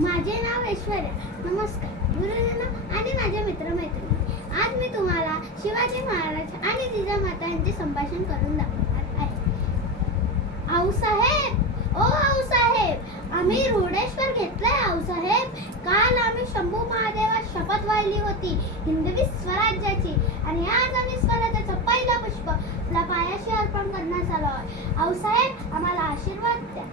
माझे नाव ऐश्वर्या. नमस्कार गुरुजन आणि माझ्या मित्रमैत्रिणी. आज मी तुम्हाला शिवाजी महाराज आणि जिजामाता यांचे संभाषण करून दाखवणार आहे. आऊसाहेब, ओ आऊसाहेब, आम्ही रुडेश्वर घेतलंय आऊसाहेब. काल आम्ही शंभू महादेवास शपथ वाहिली होती हिंदवी स्वराज्याची, आणि आज आम्ही स्वराज्याचं पहिलं पुष्प आपल्या पायाशी अर्पण करण्यास आलो आहोत. आऊसाहेब, आम्हाला आशीर्वाद द्या.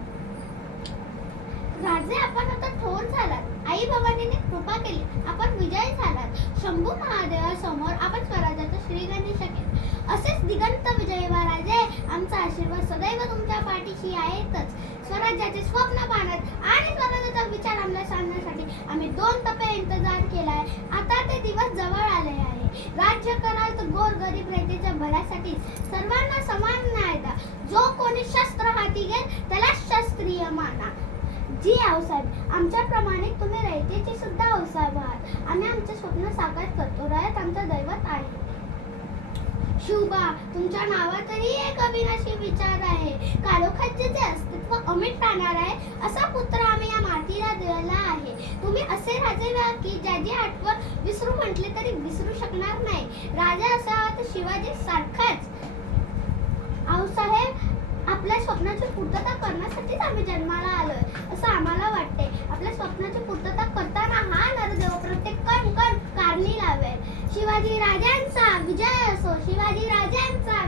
राजे, आपण आता थोर झालात. आई भवानीने कृपा केली, आपण विजयी झालात. शंभू महादेवासमोर आपण स्वराज्याचं श्रीगणेश केलं. असेच दिगंत विजयी व्हा राजे. आमचा आशीर्वाद सदैव तुमच्या पाठीशी आहेतच. स्वराज्याचे स्वप्न पाहण्यात आणि स्वराज्याचा विचार अंमलात आणण्यासाठी आम्ही 2 टप्पे इंतजार केलाय. आता ते दिवस जवळ आले आहे. राज्य कराल तर गोरगरीब रयतेच्या भल्यासाठी सर्वांना समान न्याय द्या. जो कोणी शस्त्र हाती घेईल त्याला क्षत्रिय माना. जी आऊसाहेब, आमच्याप्रमाणे तुम्ही रयतेची सुद्धा आऊसाहेब आहात. आम्ही आमचे स्वप्न साकार करतो. रयत आमचं दैवत आहे. शिवबा, तुमच्या नावातही एक अविनाशी विचार आहे. काळोखाचे जे अस्तित्व अमिट राहणार आहे असा पुत्र आम्ही या मातीला दिला आहे. तुम्ही असे राजे व्हा की ज्याची आठवण विसरू म्हटले तरी विसरू शकणार नाही. राजा असावा तर शिवाजी सारखाच. आऊसाहेब, आपल्या स्वप्नाची पूर्तता करण्यासाठीच आम्ही जन्माला आलोय असं आम्हाला वाटते. आपल्या स्वप्नाची पूर्तता करताना हा नरदेव प्रत्येक कण कण कारणी लावेल. शिवाजी राजांचा विजय असो. शिवाजी राजांचा